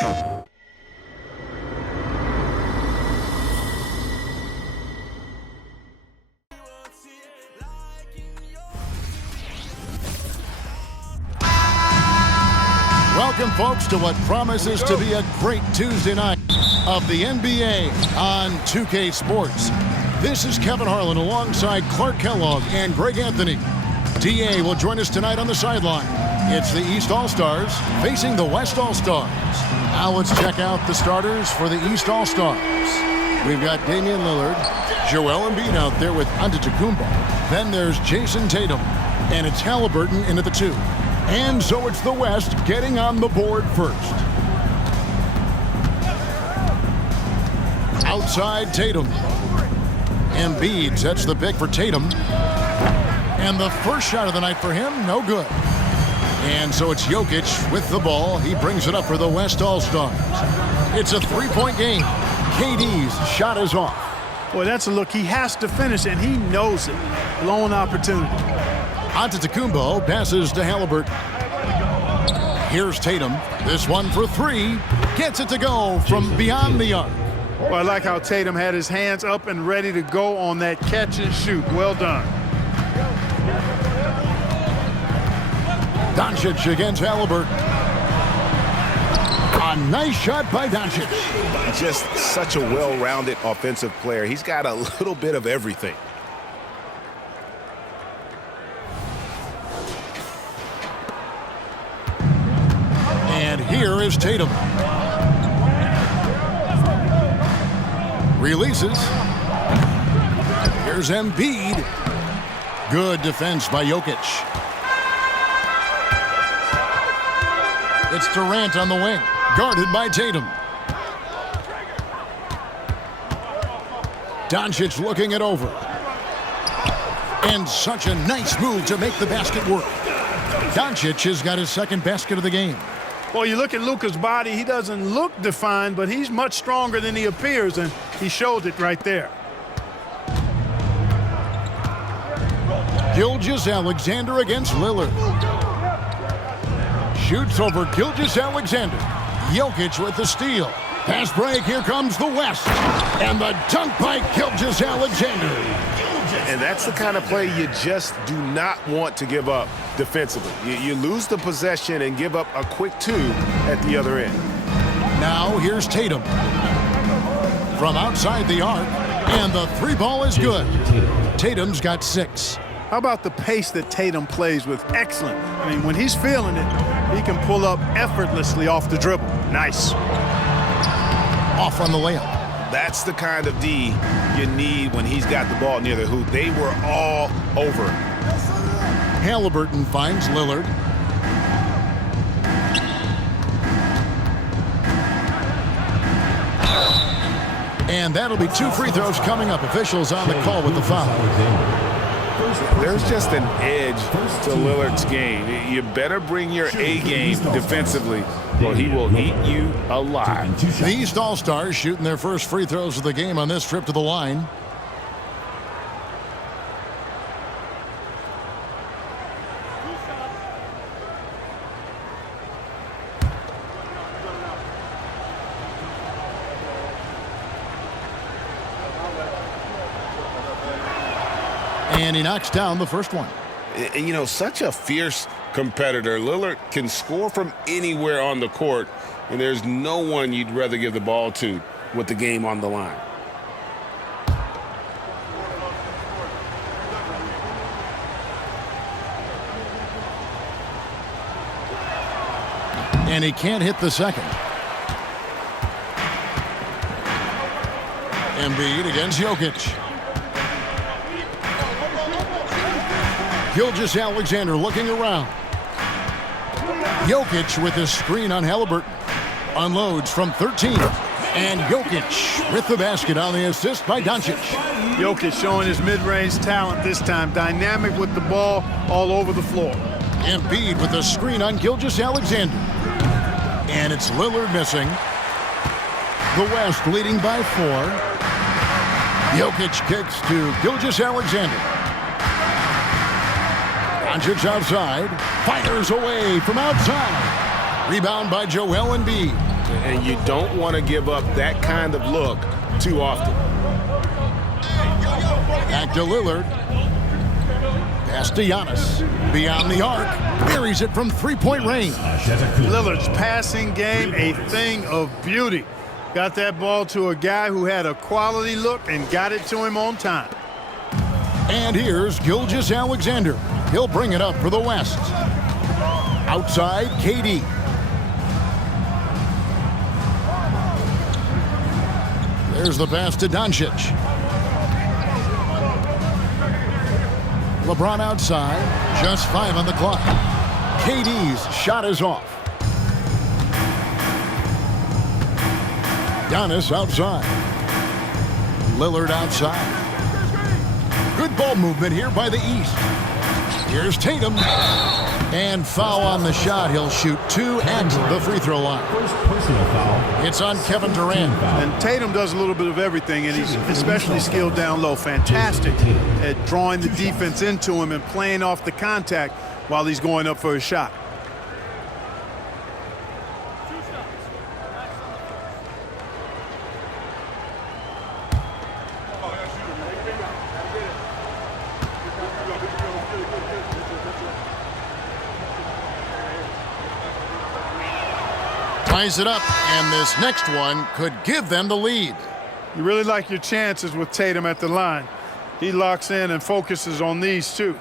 Welcome, folks, to what promises to be a great Tuesday night of the NBA on 2K Sports. This is Kevin Harlan alongside Clark Kellogg and Greg Anthony. DA will join us tonight on the sideline. It's the East All-Stars facing the West All-Stars. Now let's check out the starters for the East All-Stars. We've got Damian Lillard, Joel Embiid out there with Antetokounmpo. Then there's Jason Tatum, and it's Halliburton in at the 2. And so it's the West getting on the board first. Outside Tatum. Embiid sets the pick for Tatum. And the first shot of the night for him, no good. And so it's Jokic with the ball. He brings it up for the West All-Stars. It's a three-point game. KD's shot is off. Boy, that's a look he has to finish, and he knows it. Blown opportunity. Antetokounmpo passes to Halliburton. Here's Tatum. This one for 3. Gets it to go from beyond the arc. Well, I like how Tatum had his hands up and ready to go on that catch and shoot. Well done. Dončić against Halliburton. A nice shot by Dončić. Just such a well-rounded offensive player. He's got a little bit of everything. And here is Tatum. Releases. Here's Embiid. Good defense by Jokic. It's Durant on the wing, guarded by Tatum. Dončić looking it over. And such a nice move to make the basket work. Dončić has got his second basket of the game. Well, you look at Luka's body, he doesn't look defined, but he's much stronger than he appears, and he showed it right there. Gilgeous-Alexander against Lillard. Shoots over Gilgeous-Alexander. Jokic with the steal. Pass break, here comes the West. And the dunk by Gilgeous-Alexander. And that's the kind of play you just do not want to give up defensively. You lose the possession and give up a quick 2 at the other end. Now here's Tatum. From outside the arc, and the 3 ball is good. Tatum's got 6. How about the pace that Tatum plays with? Excellent. I mean, when he's feeling it, he can pull up effortlessly off the dribble. Nice. Off on the layup. That's the kind of D you need when he's got the ball near the hoop. They were all over. Halliburton finds Lillard. And that'll be 2 free throws coming up. Officials on the call with the foul. There's just an edge to Lillard's game. You better bring your A game defensively, or he will eat you alive. The East All-Stars shooting their first free throws of the game on this trip to the line. And he knocks down the first one. You know, such a fierce competitor. Lillard can score from anywhere on the court, and there's no one you'd rather give the ball to with the game on the line. And he can't hit the second. Embiid against Jokic. Gilgeous-Alexander looking around. Jokic with his screen on Halliburton. Unloads from 13. And Jokic with the basket on the assist by Dončić. Jokic showing his mid-range talent this time. Dynamic with the ball all over the floor. Embiid with the screen on Gilgeous-Alexander. And it's Lillard missing. The West leading by 4. Jokic kicks to Gilgeous-Alexander. Dončić outside. Fires away from outside. Rebound by Joel Embiid. And you don't want to give up that kind of look too often. Back to Lillard. Pass to Giannis. Beyond the arc. Buries it from three-point range. Lillard's passing game, a thing of beauty. Got that ball to a guy who had a quality look and got it to him on time. And here's Gilgeous-Alexander. He'll bring it up for the West. Outside, KD. There's the pass to Dončić. LeBron outside. Just 5 on the clock. KD's shot is off. Giannis outside. Lillard outside. Good ball movement here by the East. Here's Tatum. And foul on the shot. He'll shoot 2 at the free throw line. Personal foul. It's on Kevin Durant. And Tatum does a little bit of everything, and he's especially skilled down low. Fantastic at drawing the defense into him and playing off the contact while he's going up for a shot. Ties it up, and this next one could give them the lead. You really like your chances with Tatum at the line. He locks in and focuses on these two.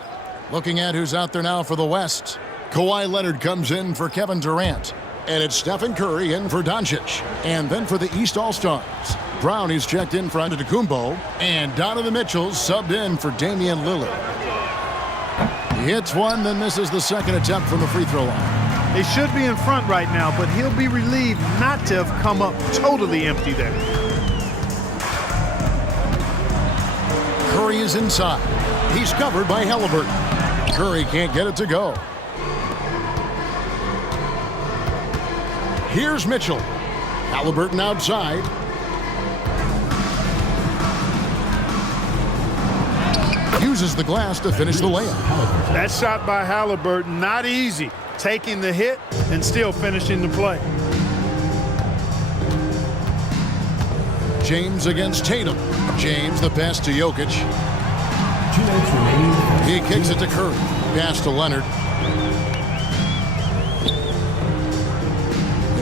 Looking at who's out there now for the West. Kawhi Leonard comes in for Kevin Durant. And it's Stephen Curry in for Dončić. And then for the East All-Stars, Brown is checked in for Antetokounmpo. And Donovan Mitchell subbed in for Damian Lillard. He hits one, then misses the second attempt from the free throw line. They should be in front right now, but he'll be relieved not to have come up totally empty there. Curry is inside. He's covered by Halliburton. Curry can't get it to go. Here's Mitchell. Halliburton outside. Uses the glass to finish the layup. That shot by Halliburton, not easy. Taking the hit and still finishing the play. James against Tatum. James the pass to Jokic. He kicks it to Curry. Pass to Leonard.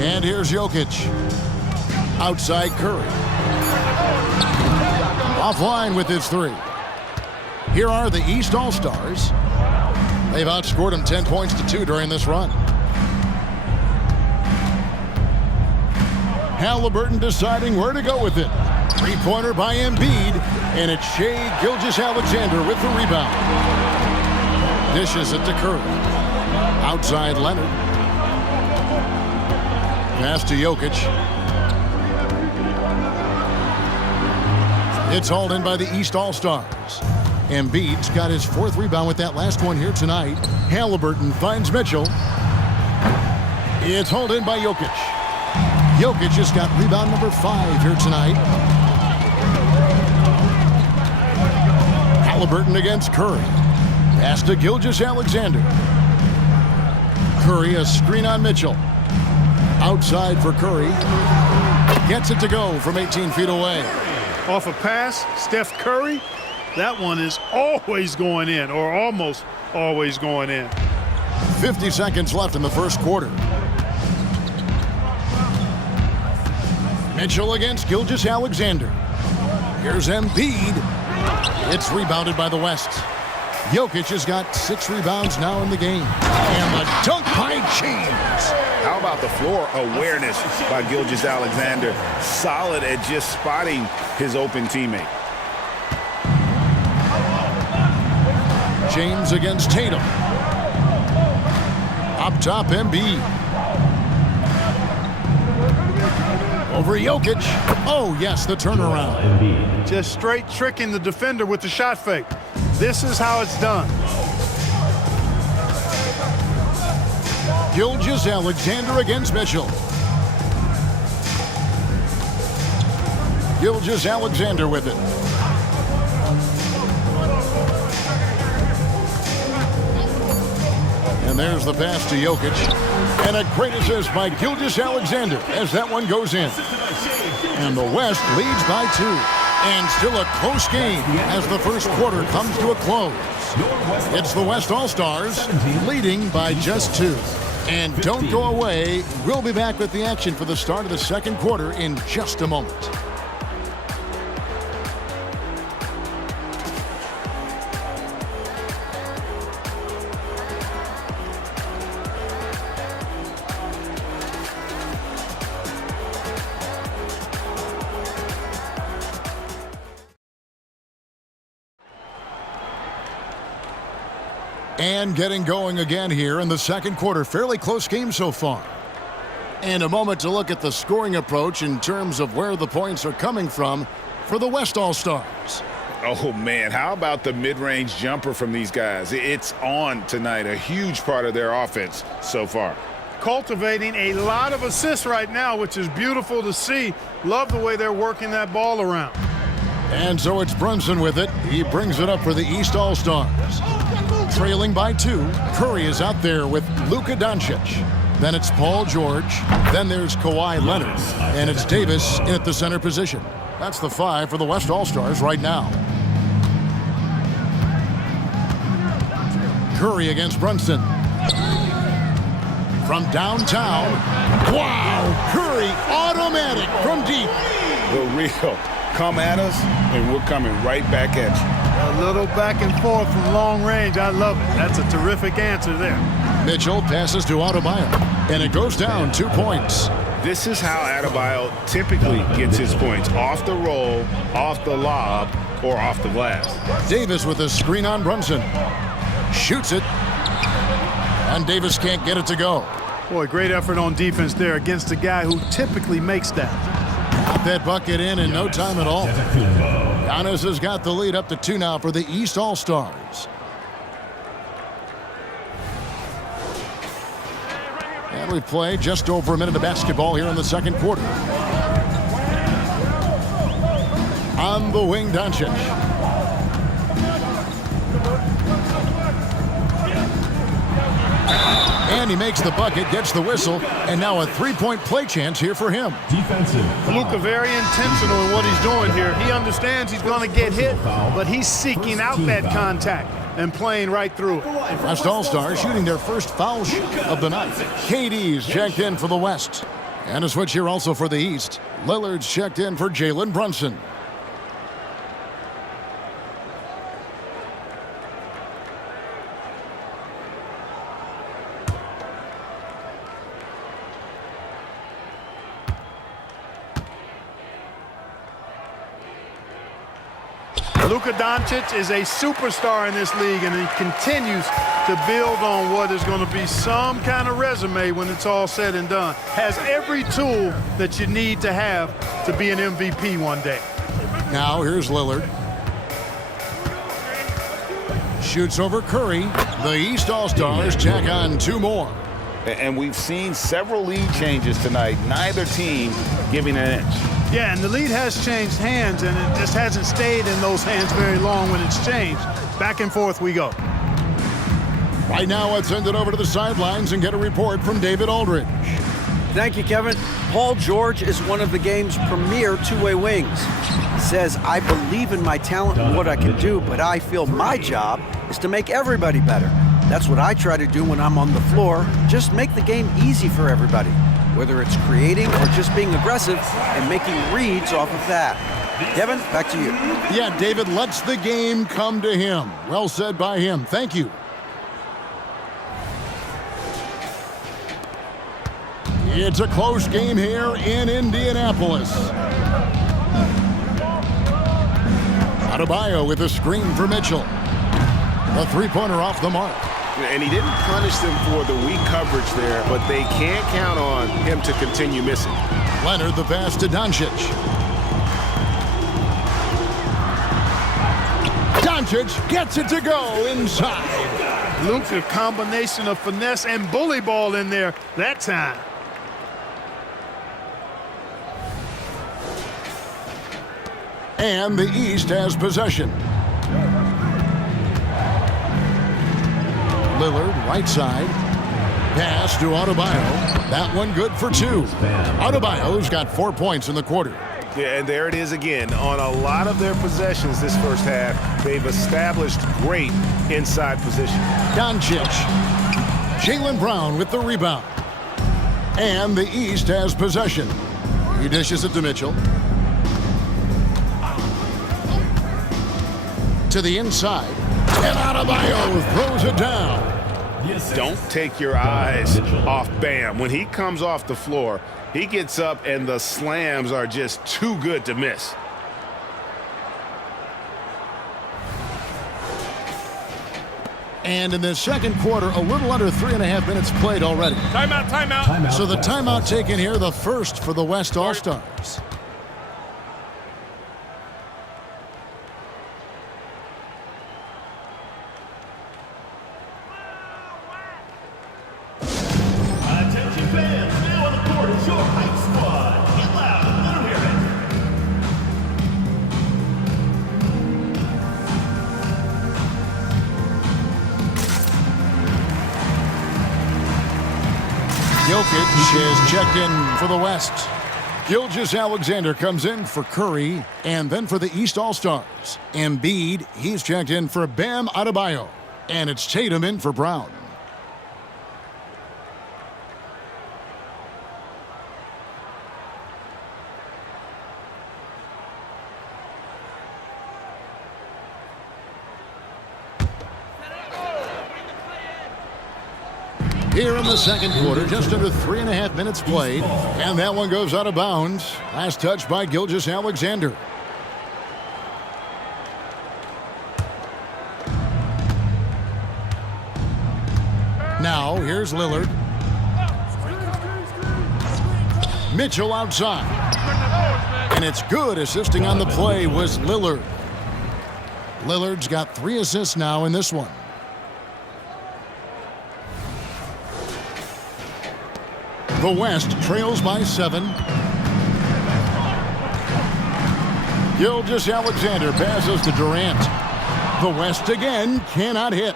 And here's Jokic. Outside Curry. Offline with his 3. Here are the East All-Stars. They've outscored him 10 points to 2 during this run. Halliburton deciding where to go with it. Three-pointer by Embiid, and it's Shai Gilgeous-Alexander with the rebound. Dishes it to Curry. Outside Leonard. Pass to Jokic. It's hauled in by the East All-Stars. Embiid's got his 4th rebound with that last one here tonight. Halliburton finds Mitchell. It's hauled in by Jokic. Jokic has got rebound number 5 here tonight. Halliburton against Curry. Pass to Gilgeous-Alexander. Curry, a screen on Mitchell. Outside for Curry. Gets it to go from 18 feet away. Off a pass, Steph Curry. That one is always going in, or almost always going in. 50 seconds left in the first quarter. Mitchell against Gilgeous-Alexander. Here's Embiid. It's rebounded by the West. Jokic has got 6 rebounds now in the game. And the dunk by James. How about the floor awareness by Gilgeous-Alexander? Solid at just spotting his open teammate. James against Tatum. Up top, Embiid. Over Jokic. Oh, yes, the turnaround. Just straight tricking the defender with the shot fake. This is how it's done. Gilgeous-Alexander against Mitchell. Gilgeous-Alexander with it. And there's the pass to Jokic. And a great assist by Gilgeous-Alexander as that one goes in. And the West leads by 2. And still a close game as the first quarter comes to a close. It's the West All-Stars leading by just 2. And don't go away. We'll be back with the action for the start of the second quarter in just a moment. And getting going again here in the second quarter. Fairly close game so far. And a moment to look at the scoring approach in terms of where the points are coming from for the West All-Stars. Oh, man, how about the mid-range jumper from these guys? It's on tonight, a huge part of their offense so far. Cultivating a lot of assists right now, which is beautiful to see. Love the way they're working that ball around. And so it's Brunson with it. He brings it up for the East All-Stars. Trailing by 2, Curry is out there with Luka Dončić. Then it's Paul George. Then there's Kawhi Leonard. And it's Davis in at the center position. That's the 5 for the West All-Stars right now. Curry against Brunson. From downtown. Wow! Curry automatic from deep. The real. Come at us, and we're coming right back at you. A little back and forth from long range. I love it. That's a terrific answer there. Mitchell passes to Adebayo, and it goes down 2 points. This is how Adebayo typically gets his points. Off the roll, off the lob, or off the glass. Davis with a screen on Brunson. Shoots it. And Davis can't get it to go. Boy, great effort on defense there against a guy who typically makes that. Got that bucket in no time at all. Giannis has got the lead up to 2 now for the East All-Stars. And we play just over a minute of basketball here in the second quarter. On the wing, Dončić. And he makes the bucket, gets the whistle, and now a three-point play chance here for him. Luka very intentional in what he's doing here. He understands he's going to get hit, but he's seeking out that contact and playing right through it. West All-Stars shooting their first foul of the night. KD's checked in for the West. And a switch here also for the East. Lillard's checked in for Jalen Brunson. Luka Dončić is a superstar in this league, and he continues to build on what is going to be some kind of resume when it's all said and done. Has every tool that you need to have to be an MVP one day. Now here's Lillard. Shoots over Curry. The East All-Stars tack on 2 more. And we've seen several lead changes tonight, neither team giving an inch. Yeah, and the lead has changed hands, and it just hasn't stayed in those hands very long when it's changed. Back and forth we go. Right now, let's send it over to the sidelines and get a report from David Aldridge. Thank you, Kevin. Paul George is one of the game's premier two-way wings. He says, I believe in my talent and what I can do, but I feel my job is to make everybody better. That's what I try to do when I'm on the floor. Just make the game easy for everybody, whether it's creating or just being aggressive and making reads off of that. Kevin, back to you. Yeah, David lets the game come to him. Well said by him. Thank you. It's a close game here in Indianapolis. Adebayo with a screen for Mitchell. A three-pointer off the mark. And he didn't punish them for the weak coverage there, but they can't count on him to continue missing. Leonard the pass to Dončić. Dončić gets it to go inside. Luka, combination of finesse and bully ball in there that time. And the East has possession. Lillard, right side. Pass to Adebayo. That one good for 2. Adebayo's got 4 points in the quarter. Yeah, and there it is again. On a lot of their possessions this first half, they've established great inside position. Dončić. Jaylen Brown with the rebound. And the East has possession. He dishes it to Mitchell. To the inside. And Adebayo throws it down. Don't take your eyes off Bam. When he comes off the floor, he gets up and the slams are just too good to miss. And in the second quarter, a little under 3.5 minutes played already. Timeout, timeout. So the timeout taken here, the first for the West All-Stars. Attention fans, now on the court is your hype squad. Get loud, let them hear it. Jokic is checked in for the West. Gilgeous-Alexander comes in for Curry, and then for the East All-Stars. Embiid, he's checked in for Bam Adebayo. And it's Tatum in for Brown. Here in the second quarter, just under 3.5 minutes played, and that one goes out of bounds. Last touch by Gilgeous-Alexander. Now, here's Lillard. Mitchell outside. And it's good. Assisting on the play was Lillard. Lillard's got 3 assists now in this one. The West trails by 7. Gilgeous-Alexander passes to Durant. The West again cannot hit.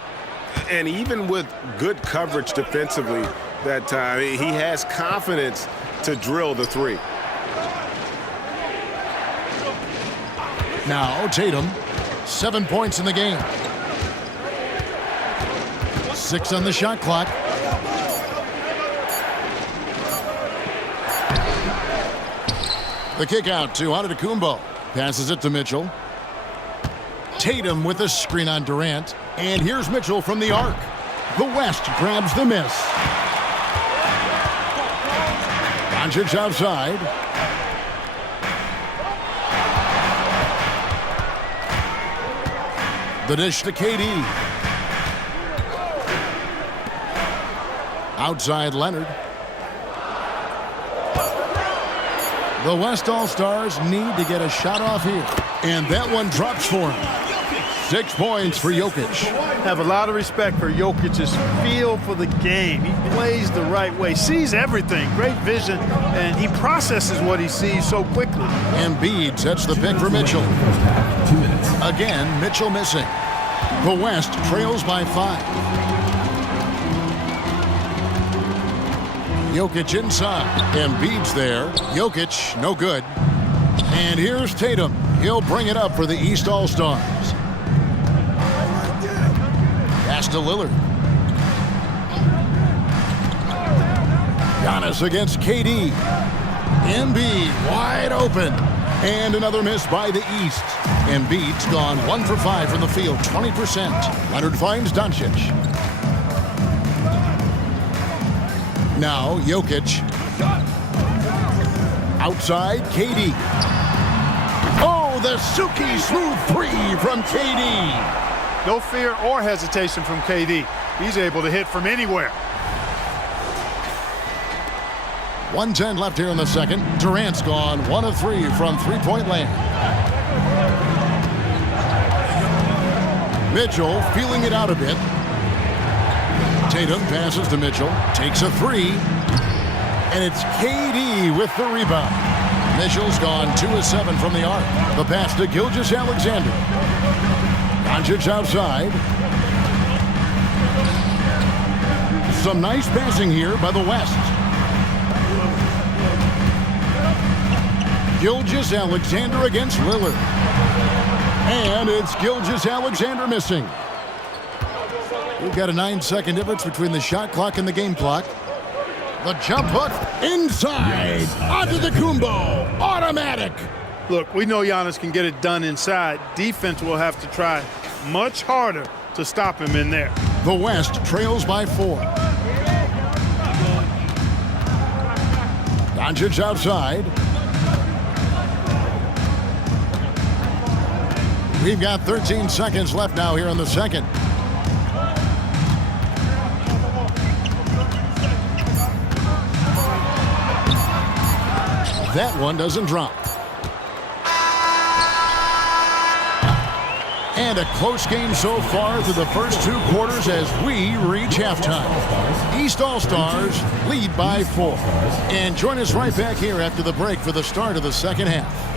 And even with good coverage defensively that time, he has confidence to drill the 3. Now Tatum, 7 points in the game. 6 on the shot clock. The kick out to Antetokounmpo. Passes it to Mitchell. Tatum with a screen on Durant. And here's Mitchell from the arc. The West grabs the miss. Dončić outside. The dish to KD. Outside Leonard. The West All-Stars need to get a shot off here. And that one drops for him. 6 points for Jokic. Have a lot of respect for Jokic's feel for the game. He plays the right way, sees everything, great vision, and he processes what he sees so quickly. Embiid sets the pick for Mitchell. Again, Mitchell missing. The West trails by 5. Jokic inside. Embiid's there. Jokic, no good. And here's Tatum. He'll bring it up for the East All-Stars. Pass to Lillard. Giannis against KD. Embiid wide open. And another miss by the East. Embiid's gone 1 for 5 from the field, 20%. Leonard finds Dončić. Now Jokic. Outside KD. Oh, the Suki smooth 3 from KD. No fear or hesitation from KD. He's able to hit from anywhere. 1:10 left here in the second. Durant's gone 1 of 3 from three-point land. Mitchell feeling it out a bit. Tatum passes to Mitchell, takes a 3, and it's KD with the rebound. Mitchell's gone 2 of 7 from the arc. The pass to Gilgeous-Alexander. Dončić outside. Some nice passing here by the West. Gilgeous-Alexander against Lillard. And it's Gilgeous-Alexander missing. We've got a 9-second difference between the shot clock and the game clock. The jump hook inside. Onto the Kumbo. Automatic. Look, we know Giannis can get it done inside. Defense will have to try much harder to stop him in there. The West trails by 4. Dončić outside. We've got 13 seconds left now here in the second. That one doesn't drop. And a close game so far through the first 2 quarters as we reach halftime. East All-Stars lead by 4. And join us right back here after the break for the start of the second half.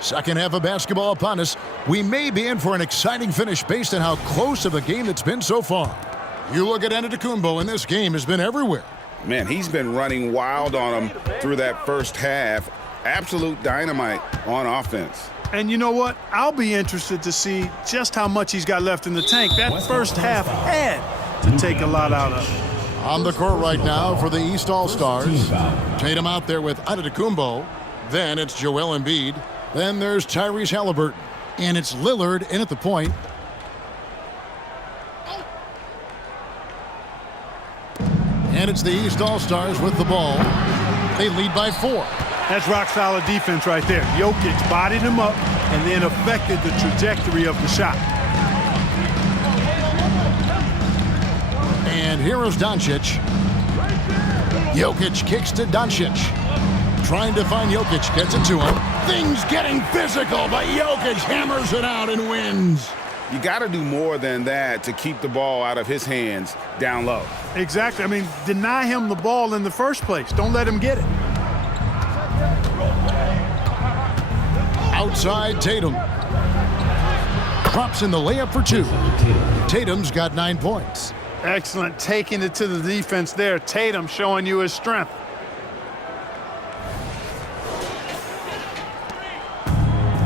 Second half of basketball upon us. We may be in for an exciting finish based on how close of a game it's been so far. You look at Antetokounmpo, and this game has been everywhere. Man, he's been running wild on him through that first half. Absolute dynamite on offense. And you know what? I'll be interested to see just how much he's got left in the tank. That first half had to take a lot out of him. On the court right now for the East All-Stars. Tatum out there with Antetokounmpo. Then it's Joel Embiid. Then there's Tyrese Halliburton. And it's Lillard in at the point. And it's the East All-Stars with the ball. They lead by 4. That's rock-solid defense right there. Jokic bodied him up and then affected the trajectory of the shot. And here is Dončić. Jokic kicks to Dončić. Trying to find Jokic, gets it to him. Things getting physical, but Jokic hammers it out and wins. You got to do more than that to keep the ball out of his hands down low. Exactly. I mean, deny him the ball in the first place. Don't let him get it. Outside Tatum. Drops in the layup for 2. Tatum's got 9 points. Excellent. Taking it to the defense there. Tatum showing you his strength.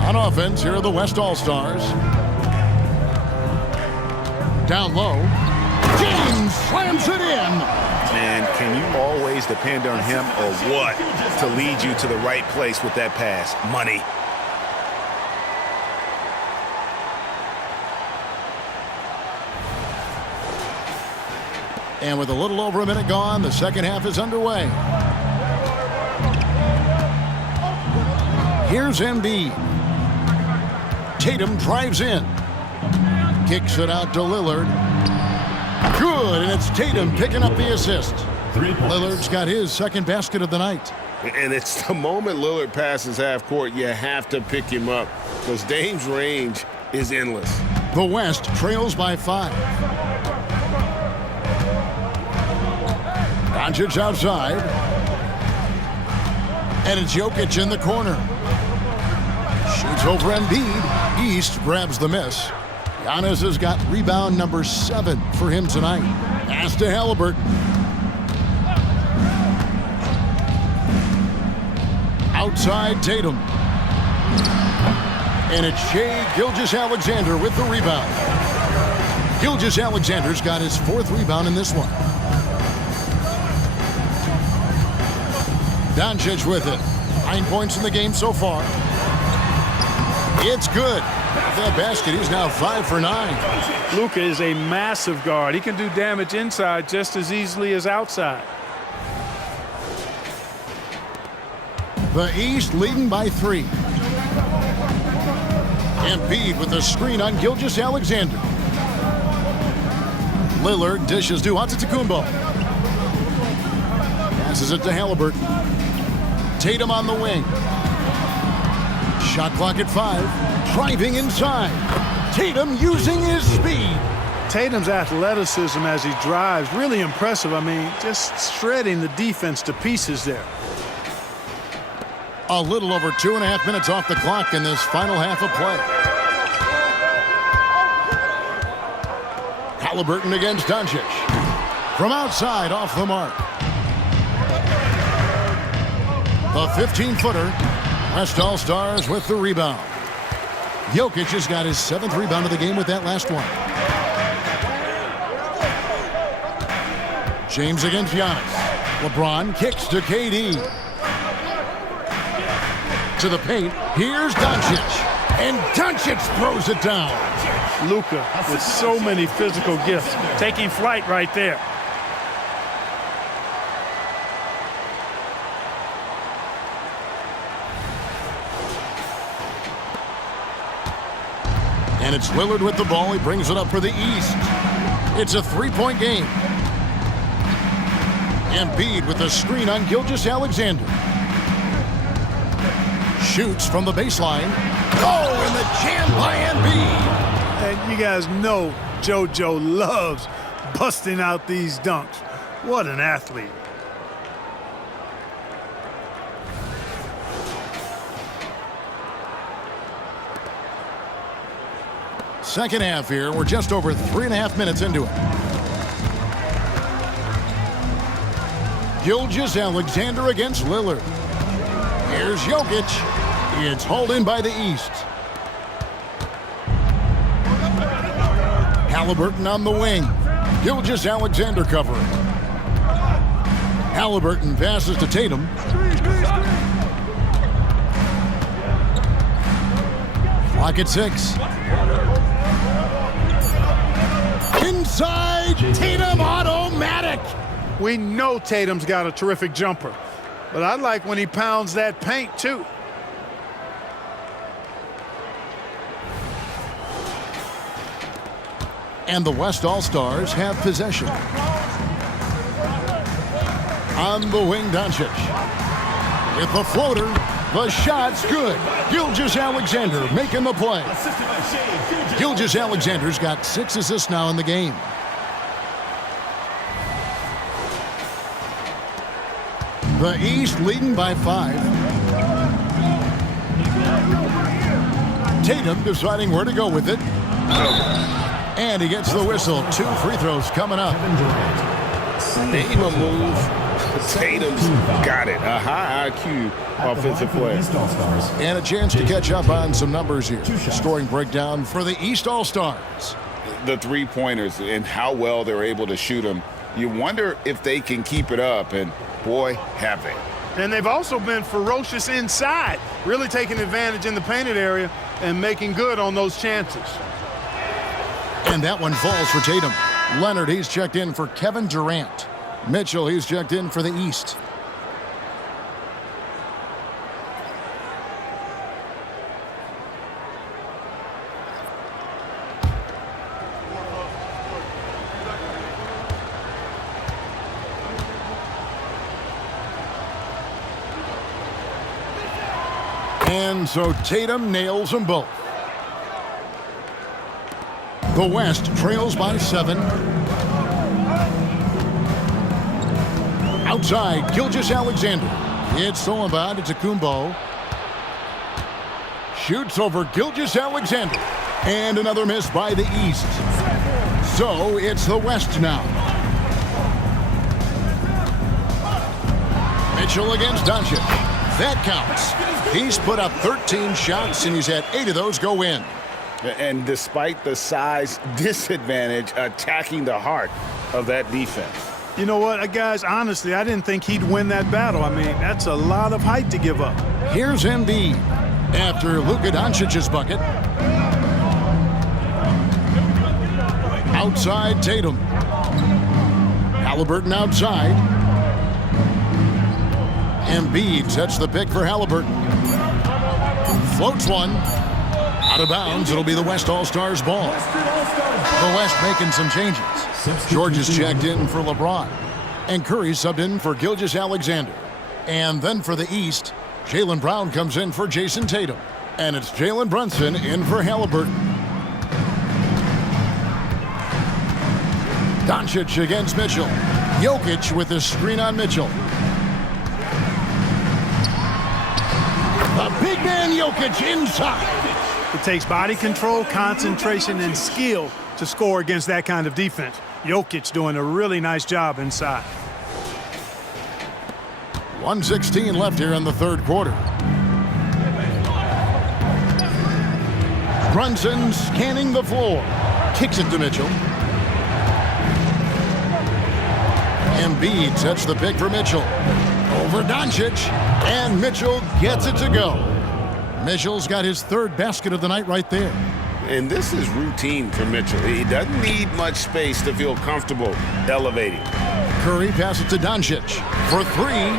On offense, here are the West All-Stars. Down low. James slams it in. Man, can you always depend on him or what to lead you to the right place with that pass? Money. And with a little over a minute gone, the second half is underway. Here's Embiid. Tatum drives in. Kicks it out to Lillard. Good, and it's Tatum picking up the assist. Lillard's got his second basket of the night. And it's the moment Lillard passes half court, you have to pick him up because Dame's range is endless. The West trails by 5. Dončić outside. And it's Jokic in the corner. Shoots over Embiid. East grabs the miss. Giannis has got rebound number 7 for him tonight. Pass to Halliburton. Outside Tatum. And it's Shai Gilgeous-Alexander with the rebound. Gilgeous-Alexander's got his 4th rebound in this one. Dončić with it. 9 points in the game so far. It's good. With that basket, he's now 5 for 9. Luka is a massive guard. He can do damage inside just as easily as outside. The East leading by 3. Embiid with the screen on Gilgeous-Alexander. Lillard dishes to Antetokounmpo. Passes it to Halliburton. Tatum on the wing. Shot clock at 5. Driving inside. Tatum using his speed. Tatum's athleticism as he drives, really impressive. I mean, just shredding the defense to pieces there. A little over 2.5 minutes off the clock in this final half of play. Halliburton against Dončić. From outside, off the mark. The 15-footer. West All-Stars with the rebound. Jokic has got his 7th rebound of the game with that last one. James against Giannis. LeBron kicks to KD. To the paint. Here's Dončić. And Dončić throws it down. Luka with so many physical gifts. Taking flight right there. And it's Lillard with the ball. He brings it up for the East. It's a 3-point game. Embiid with the screen on Gilgeous-Alexander. Shoots from the baseline. Oh, and the jam by Embiid. And you guys know JoJo loves busting out these dunks. What an athlete. Second half here. We're just over 3.5 minutes into it. Gilgeous-Alexander against Lillard. Here's Jokic. It's hauled in by the East. Halliburton on the wing. Gilgeous-Alexander covering. Halliburton passes to Tatum. Clock at 6. Inside, Tatum automatic. We know Tatum's got a terrific jumper, but I like when he pounds that paint too. And the West All-Stars have possession. On the wing, Dončić. With the floater, the shot's good. Gilgeous-Alexander making the play. Gilgeous-Alexander's got 6 assists now in the game. The East leading by 5. Tatum deciding where to go with it. And he gets the whistle. 2 free throws coming up. Name a move. Tatum's got it. A high IQ offensive player. And a chance to catch up on some numbers here. Scoring breakdown for the East All-Stars. The three-pointers and how well they're able to shoot them. You wonder if they can keep it up, and boy, have they. And they've also been ferocious inside, really taking advantage in the painted area and making good on those chances. And that one falls for Tatum. Leonard, he's checked in for Kevin Durant. Mitchell, he's checked in for the East. And so Tatum nails them both. The West trails by 7. Outside, Gilgeous-Alexander. It's stolen by Antetokounmpo. Shoots over Gilgeous-Alexander. And another miss by the East. So it's the West now. Mitchell against Dončić. That counts. He's put up 13 shots, and he's had 8 of those go in. And despite the size disadvantage, attacking the heart of that defense. You know what, guys, honestly, I didn't think he'd win that battle. I mean, that's a lot of height to give up. Here's Embiid after Luka Dončić's bucket. Outside Tatum. Halliburton outside. Embiid sets the pick for Halliburton. Floats one. Out of bounds. It'll be the West All-Stars ball. The West making some changes. George is checked in for LeBron. And Curry subbed in for Gilgeous-Alexander. And then for the East, Jaylen Brown comes in for Jason Tatum. And it's Jalen Brunson in for Halliburton. Dončić against Mitchell. Jokic with his screen on Mitchell. The big man Jokic inside. It takes body control, concentration, and skill to score against that kind of defense. Jokic doing a really nice job inside. 1:16 left here in the third quarter. Brunson scanning the floor. Kicks it to Mitchell. Embiid sets the pick for Mitchell. Over Dončić. And Mitchell gets it to go. Mitchell's got his third basket of the night right there. And this is routine for Mitchell. He doesn't need much space to feel comfortable elevating. Curry passes to Dončić for three.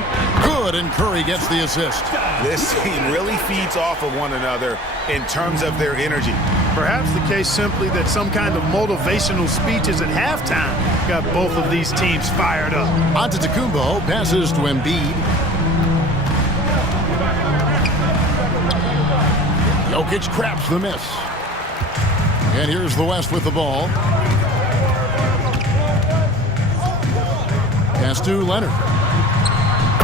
Good, and Curry gets the assist. This team really feeds off of one another in terms of their energy. Perhaps the case simply that some kind of motivational speeches at halftime got both of these teams fired up. Antetokounmpo passes to Embiid. Jokic craps the miss. And here's the West with the ball. Pass to Leonard.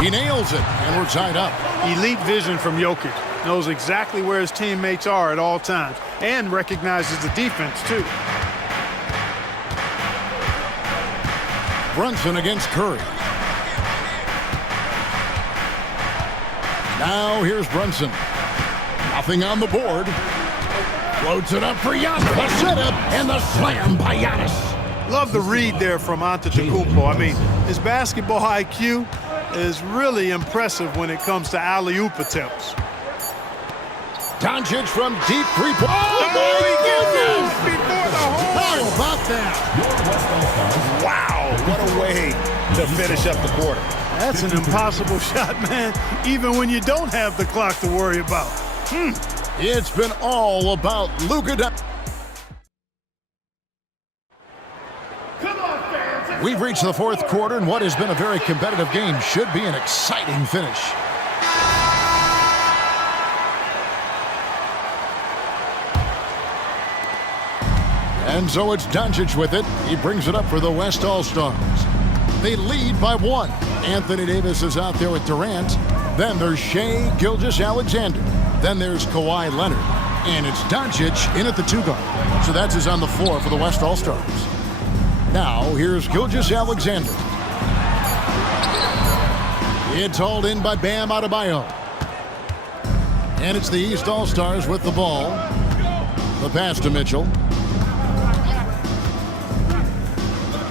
He nails it, and we're tied up. Elite vision from Jokic. Knows exactly where his teammates are at all times and recognizes the defense, too. Brunson against Curry. Now here's Brunson. Nothing on the board. Floats it up for Giannis. The setup and the slam by Giannis. Love the read there from Antetokounmpo. I mean, his basketball IQ is really impressive when it comes to alley-oop attempts. Dončić from deep three-point. Oh, my goodness! Before the hole. How about that? Wow, what a way to finish up the quarter. That's an impossible shot, man, even when you don't have the clock to worry about. It's been all about Luka Dončić. We've reached the fourth quarter, and what has been a very competitive game should be an exciting finish. And so it's Dončić with it. He brings it up for the West All-Stars. They lead by one. Anthony Davis is out there with Durant. Then there's Shai Gilgeous-Alexander. Then there's Kawhi Leonard. And it's Dončić in at the two guard. So that's his on the floor for the West All-Stars. Now here's Gilgeous-Alexander. It's hauled in by Bam Adebayo. And it's the East All-Stars with the ball. The pass to Mitchell.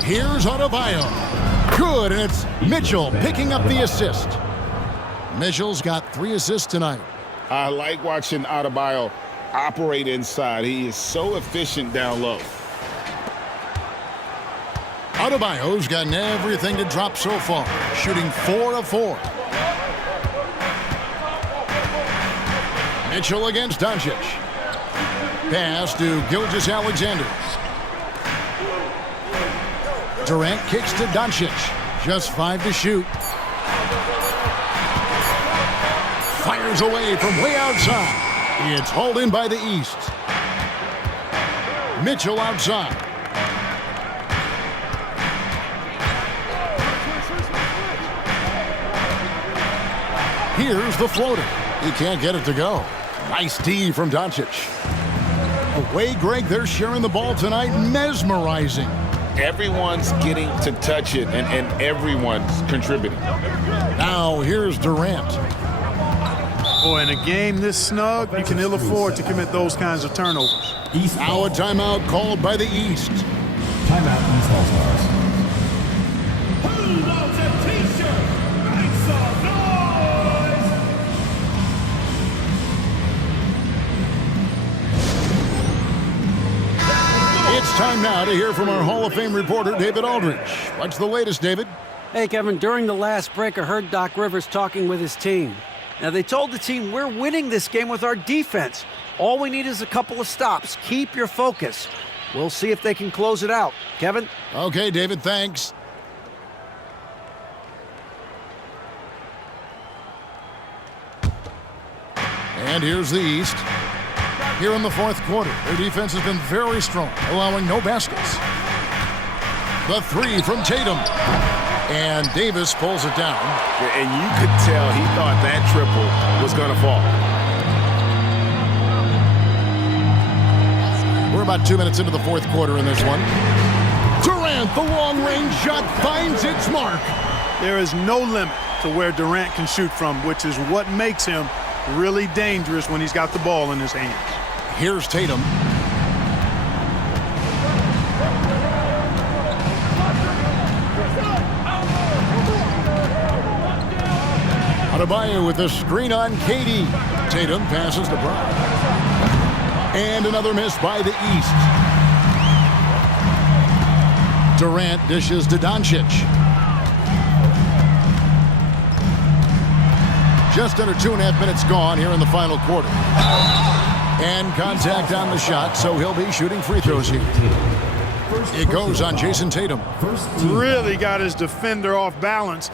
Here's Adebayo. Good, and it's Mitchell picking up the assist. Mitchell's got 3 assists tonight. I like watching Adebayo operate inside. He is so efficient down low. Adebayo's gotten everything to drop so far, shooting 4 of 4. Mitchell against Dončić. Pass to Gilgeous-Alexander. Durant kicks to Dončić. Just 5 to shoot. Fires away from way outside. It's hauled in by the East. Mitchell outside. Here's the floater. He can't get it to go. Nice D from Dončić. The way, Greg, they're sharing the ball tonight, mesmerizing. Everyone's getting to touch it, and everyone's contributing. Now here's Durant. Boy, in a game this snug, you can ill afford to commit those kinds of turnovers. Now a timeout called by the East. Timeout, East All-Stars. time now to hear from our Hall of Fame reporter, David Aldridge. What's the latest, David? Hey, Kevin, during the last break, I heard Doc Rivers talking with his team. Now, they told the team, we're winning this game with our defense. All we need is a couple of stops. Keep your focus. We'll see if they can close it out. Kevin? Okay, David, thanks. And here's the East. Here in the fourth quarter, their defense has been very strong, allowing no baskets. The three from Tatum. And Davis pulls it down. And you could tell he thought that triple was going to fall. We're about 2 minutes into the fourth quarter in this one. Durant, the long-range shot, finds its mark. There is no limit to where Durant can shoot from, which is what makes him really dangerous when he's got the ball in his hands. Here's Tatum. Adebayo with the screen on KD. Tatum passes to Brown. And another miss by the East. Durant dishes to Dončić. Just under 2.5 minutes gone here in the final quarter. And contact on the shot, so he'll be shooting free throws here. It goes on Jason Tatum. Really got his defender off balance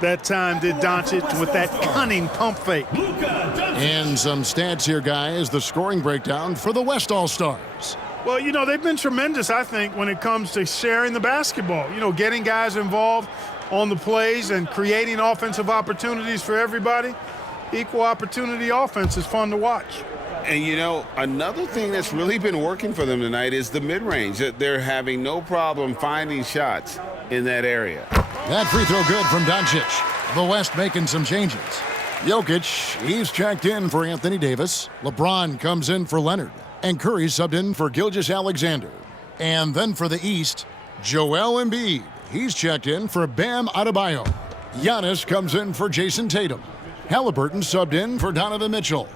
that time, did Dončić, with that cunning pump fake. And some stats here, guys. The scoring breakdown for the West All-Stars. Well, you know, they've been tremendous, I think, when it comes to sharing the basketball. You know, getting guys involved on the plays and creating offensive opportunities for everybody. Equal opportunity offense is fun to watch. And, you know, another thing that's really been working for them tonight is the mid-range. They're having no problem finding shots in that area. That free throw good from Dončić. The West making some changes. Jokic, he's checked in for Anthony Davis. LeBron comes in for Leonard. And Curry subbed in for Gilgeous-Alexander. And then for the East, Joel Embiid. He's checked in for Bam Adebayo. Giannis comes in for Jason Tatum. Halliburton subbed in for Donovan Mitchell.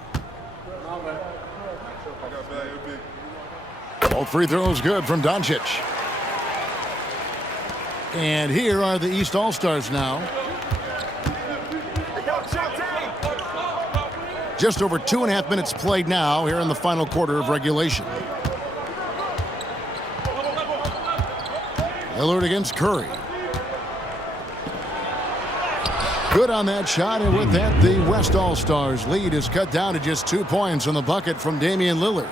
All free throws good from Dončić. And here are the East All-Stars now. Just over 2.5 minutes played now here in the final quarter of regulation. Lillard against Curry. Good on that shot, and with that, the West All-Stars lead is cut down to just 2 points on the bucket from Damian Lillard.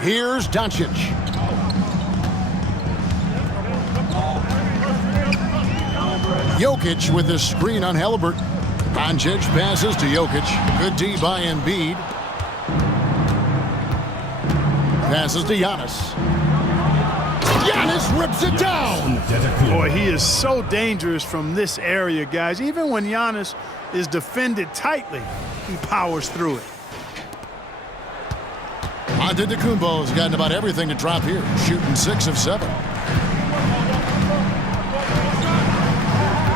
Here's Dončić. Jokic with the screen on Halliburton. Dončić passes to Jokic. Good D by Embiid. Passes to Giannis. Giannis rips it down. Boy, he is so dangerous from this area, guys. Even when Giannis is defended tightly, he powers through it. Antetokounmpo has gotten about everything to drop here, shooting 6 of 7.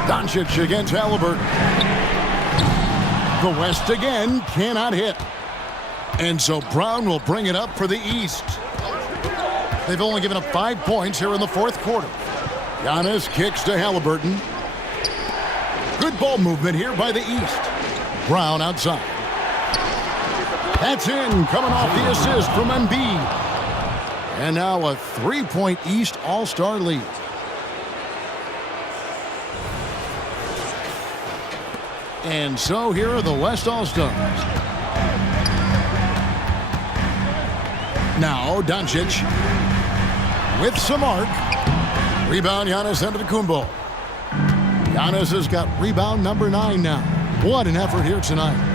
Dončić against Halliburton. The West again cannot hit. And so Brown will bring it up for the East. They've only given up 5 points here in the fourth quarter. Giannis kicks to Halliburton. Good ball movement here by the East. Brown outside. That's in, coming off the assist from Embiid. And now a 3-point East All-Star lead. And so here are the West All-Stars. Now Dončić with some arc. Rebound Giannis Antetokounmpo. Giannis has got rebound number 9 now. What an effort here tonight.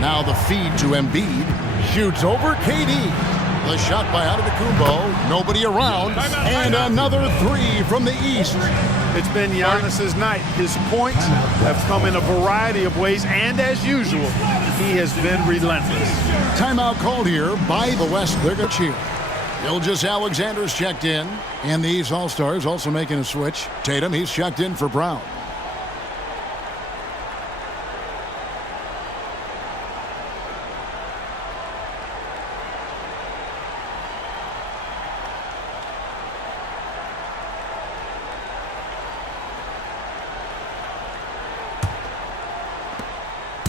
Now the feed to Embiid. Shoots over KD. The shot by Antetokounmpo. Nobody around. And another 3 from the East. It's been Giannis's night. His points have come in a variety of ways, and as usual, he has been relentless. Timeout called here by the West. They're going to cheer. Gilgeous-Alexander's checked in. And these All-Stars also making a switch. Tatum, he's checked in for Brown.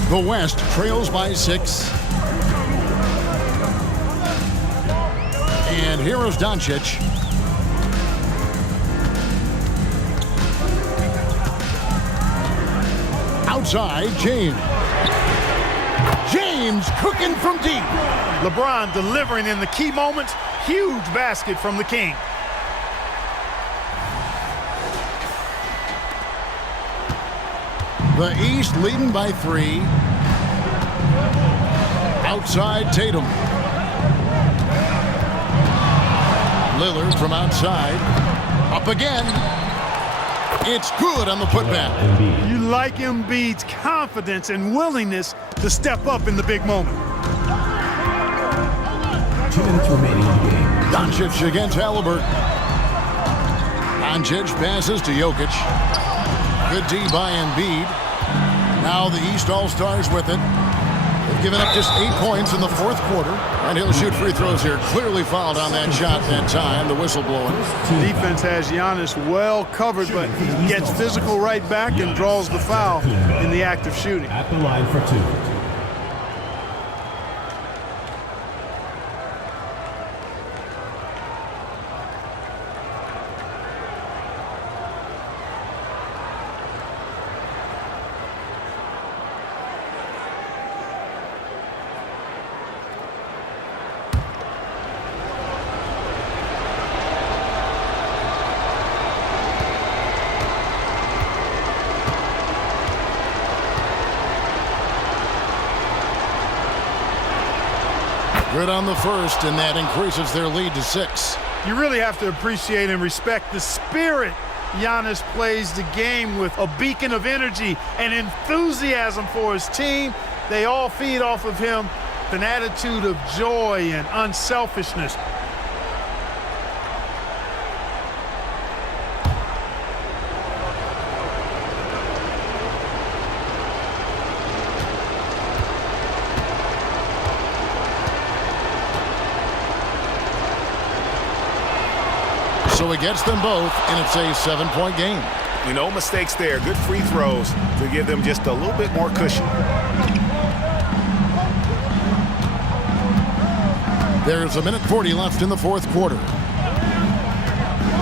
The West trails by 6. And here is Dončić. Outside, James. James cooking from deep. LeBron delivering in the key moments. Huge basket from the King. The East leading by 3. Outside, Tatum. Lillard from outside. Up again. It's good on the putback. You like Embiid's confidence and willingness to step up in the big moment. 2 minutes remaining in the game. Dončić against Halliburton. Dončić passes to Jokic. Good D by Embiid. Now the East All-Stars with it. They've given up just 8 points in the 4th quarter. And he'll shoot free throws here. Clearly fouled on that shot that time. The whistle blowing. Defense has Giannis well covered, but gets physical right back and draws the foul in the act of shooting. At the line for 2. Good on the first, and that increases their lead to 6. You really have to appreciate and respect the spirit Giannis plays the game with. A beacon of energy and enthusiasm for his team. They all feed off of him. An attitude of joy and unselfishness. So he gets them both, and it's a 7-point game. No mistakes there. Good free throws to give them just a little bit more cushion. There's 1:40 left in the 4th quarter.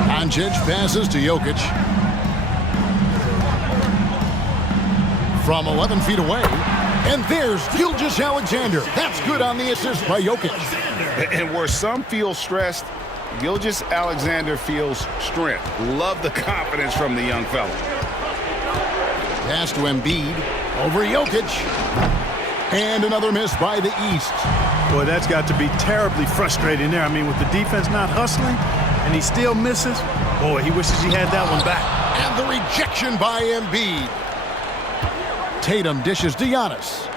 Dončić passes to Jokic. From 11 feet away. And there's Gilgeous-Alexander. That's good on the assist by Jokic. And where some feel stressed, Gilgeous-Alexander feels strength. Love the confidence from the young fella. Pass to Embiid. Over Jokic. And another miss by the East. Boy, that's got to be terribly frustrating there. I mean, with the defense not hustling and he still misses, boy, he wishes he had that one back. And the rejection by Embiid. Tatum dishes to Giannis.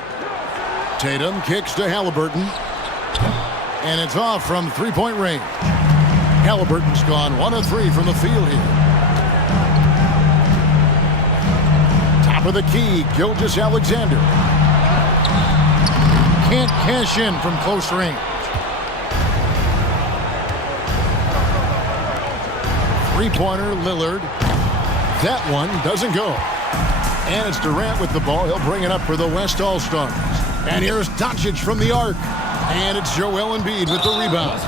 Tatum kicks to Halliburton. And it's off from 3-point range. Halliburton's gone 1 of 3 from the field here. Top of the key, Gilgeous-Alexander. Can't cash in from close range. 3-pointer, Lillard. That one doesn't go. And it's Durant with the ball. He'll bring it up for the West All-Stars. And here's Dončić from the arc. And it's Joel Embiid with the rebound.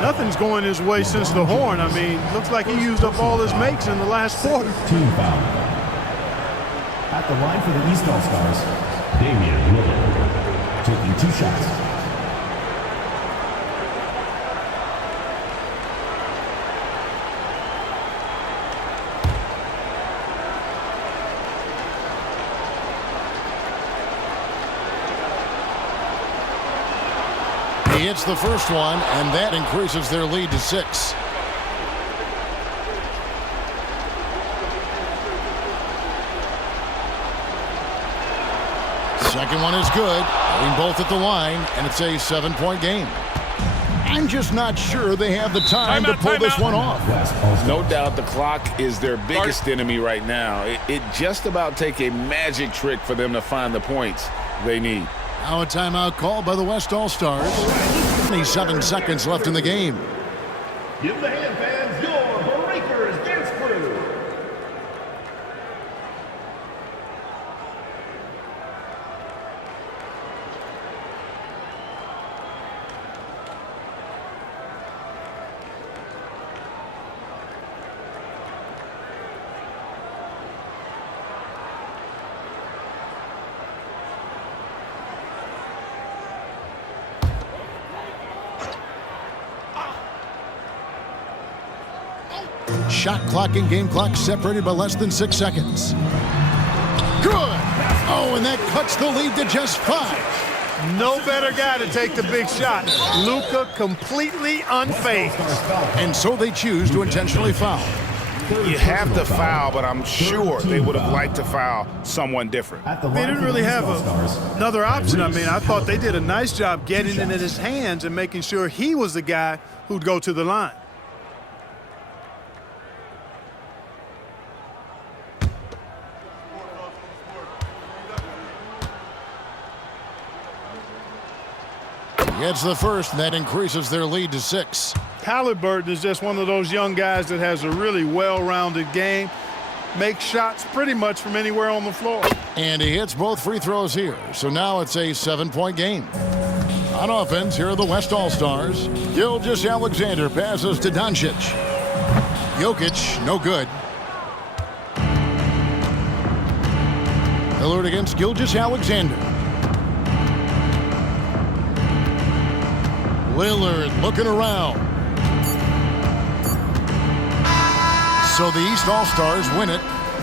Nothing's going his way since the horn. I mean, looks like he used up all his makes in the last quarter. Team foul. At the line for the East All-Stars, Damian Lillard, taking 2 shots. He hits the first one, and that increases their lead to 6. Second one is good. Hitting both at the line, and it's a 7-point game. I'm just not sure they have the time to pull this one off. No doubt the clock is their biggest enemy right now. It just about take a magic trick for them to find the points they need. Now a timeout called by the West All-Stars. 27 seconds left in the game. Give the hand fans your Breakers dance crew. Shot clock and game clock separated by less than 6 seconds. Good! Oh, and that cuts the lead to just 5. No better guy to take the big shot. Luka completely unfazed. And so they choose to intentionally foul. You have to foul, but I'm sure they would have liked to foul someone different. They didn't really have another option. I mean, I thought they did a nice job getting it in his hands and making sure he was the guy who'd go to the line. Gets the first, and that increases their lead to 6. Halliburton is just one of those young guys that has a really well-rounded game. Makes shots pretty much from anywhere on the floor. And he hits both free throws here. So now it's a 7-point game. On offense, here are the West All-Stars. Gilgeous-Alexander passes to Dončić. Jokic, no good. Lillard against Gilgeous-Alexander. Lillard looking around. So the East All-Stars win it.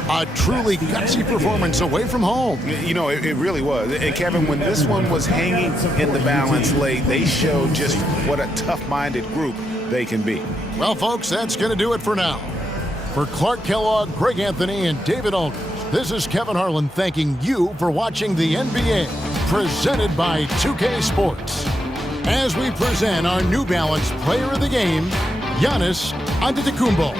A truly gutsy performance away from home. You know, it really was. And Kevin, when this one was hanging in the balance late, they showed just what a tough-minded group they can be. Well, folks, that's going to do it for now. For Clark Kellogg, Greg Anthony, and David Aldridge, this is Kevin Harlan thanking you for watching the NBA, presented by 2K Sports. As we present our New Balance Player of the Game, Giannis Antetokounmpo.